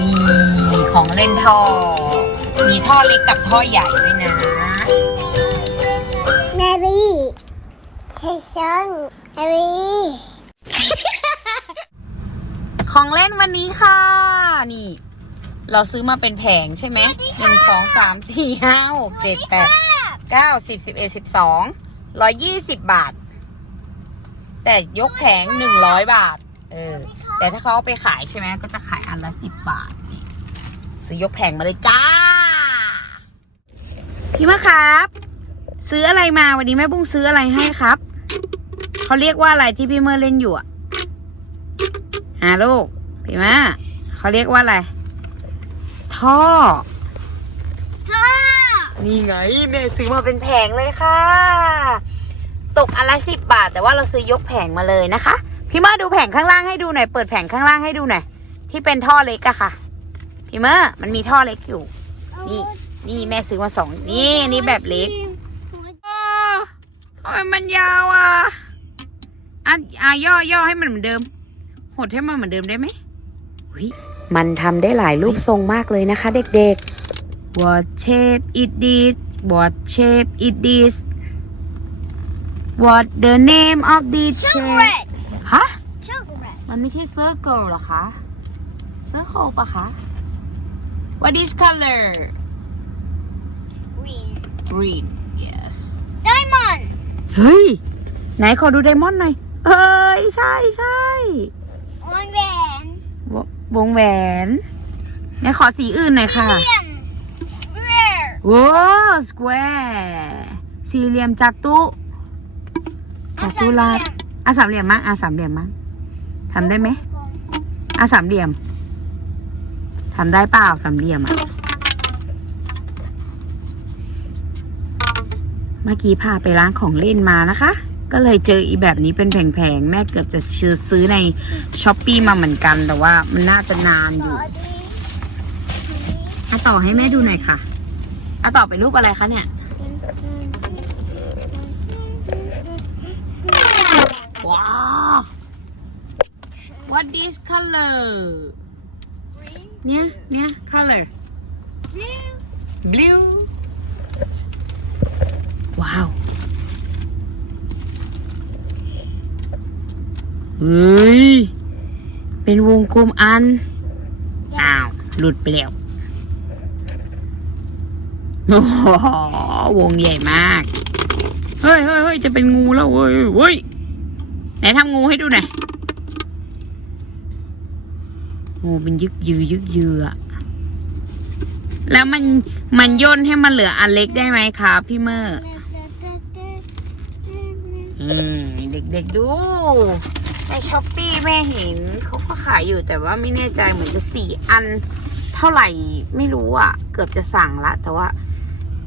นี่ของเล่นท่อ มีท่อเล็กกับท่อใหญ่ด้วยนะ แมรี่เชชอนแมรี่ของเล่นวันนี้ค่ะ นี่ เราซื้อมาเป็นแผงใช่ไหมหนึ่งสองสามสี่ห้าหกเจ็ดแปดเก้าสิบสิบเอ็ดสิบสองร้อยยี่สิบบาท แต่ยกแผงหนึ่งร้อยบาท เออ แต่ถ้าเขาเอาไปขายใช่ไหมก็จะขายอันละสิบบาทนี่ซื้อยกแผงมาเลยจ้า พี่มะครับ ซื้ออะไรมาวันนี้แม่บุ้งซื้ออะไรให้ครับเขาเรียกว่าอะไรที่พี่เมื่อเล่นอยู่อะฮะลูกพี่มะเขาเรียกว่าอะไรท่อพ่อนี่ไงแม่ซื้อมาเป็นแผงเลยค่ะ ตกอันละสิบบาท แต่ว่าเราซื้อยกแผงมาเลยนะคะ พี่เมอร์ดูแผงข้างล่างให้ดูหน่อย เปิดแผงข้างล่างให้ดูหน่อย ที่เป็นท่อเล็กอะค่ะ พี่เมอร์มันมีท่อเล็กอยู่ นี่ นี่แม่ซื้อมาสอง นี่อันนี่แบบเล็กโอ้ทำไมมันยาวอะอะอะย่อย่อให้มันเหมือนเดิม หดให้มันเหมือนเดิมได้ไหมหุย มันทำได้หลายรูปทรงมากเลยนะคะ เด็กๆ What shape it is What shape it is What the name of this shape ฮะช็อกโกแลตมันไม่ใช่ circle เหรอคะ circle ปะคะ What is color วีน green yes ไดมอนด์เฮ้ย ไหนขอดูไดมอนด์หน่อย เอ้ย ใช่ใช่วงแหวนววงแหวนไหนขอสีอื่นหน่อยค่ะเลียมสเปรย์โอ้ square สี่เหลี่ยมจัตุจัตุรัส อะสามเหลี่ยมมั้งอะสามเหลี่ยมมั้งทำได้ไหมอะสามเหลี่ยมทำได้เปล่าสามเหลี่ยมอะเมื่อกี้พาไปร้านของเล่นมานะคะ ก็เลยเจออีแบบนี้เป็นแผงๆ แม่เกือบจะซื้อในช้อปปีมาเหมือนกัน แต่ว่ามันน่าจะนานอยู่อะต่อให้แม่ดูหน่อยค่ะอะต่อเป็นรูปอะไรคะเนี่ย is color เนี่ย เนี่ย color blue ว้าวเฮ้ย เป็นวงกลมอัน อ้าว หลุดไปแล้ว โอ้โห วงใหญ่มาก เฮ้ยเฮ้ยเฮ้ยจะเป็นงูแล้วเว้ยเว้ย ไหนทำงูให้ดูหน่อย งูเป็นยึกยือยึกยืออะแล้วมันมันย่นให้มันเหลืออันเล็กได้ไหมครับพี่เมอร์อืมเด็กๆดูในช้อปปี้แม่เห็นเขาก็ขายอยู่แต่ว่าไม่แน่ใจเหมือนจะสี่อันเท่าไหร่ไม่รู้อะ เกือบจะสั่งละ แต่ว่า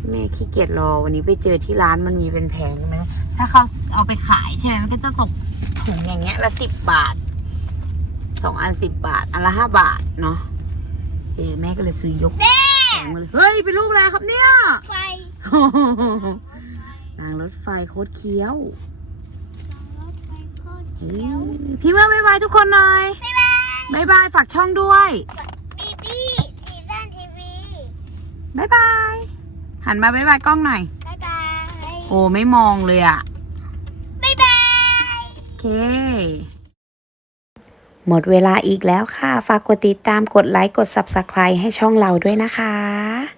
แม่ขี้เกียจรอวันนี้ไปเจอที่ร้านมันมีเป็นแผงใช่ไหมถ้าเขาเอาไปขายใช่ไหมมันก็จะตกถุงอย่างเงี้ยละสิบบาท สองอันสิบบาท อันละห้าบาทเนาะเออแม่ก็เลยซื้อยกแผงมาเลยเฮ้ย เป็นรูปอะไรครับเนี่ย ไฟนางรถไฟโคตรเคี้ยวรถไฟโคตรอืเขียวมพี่เมื่อบ๊ายบายทุกคนหน่อยบ๊ายบายบ๊ายบายฝากช่องด้วยบีบี้ซีซันทีวีบ๊ายบาย หันมาบ๊ายบายกล้องหน่อยบ๊ายบาย โอ้ไม่มองเลยอะบ๊ายบาย โอเค หมดเวลาอีกแล้วค่ะ ฝากกดติดตามกดไลค์กด Subscribe ให้ช่องเราด้วยนะคะ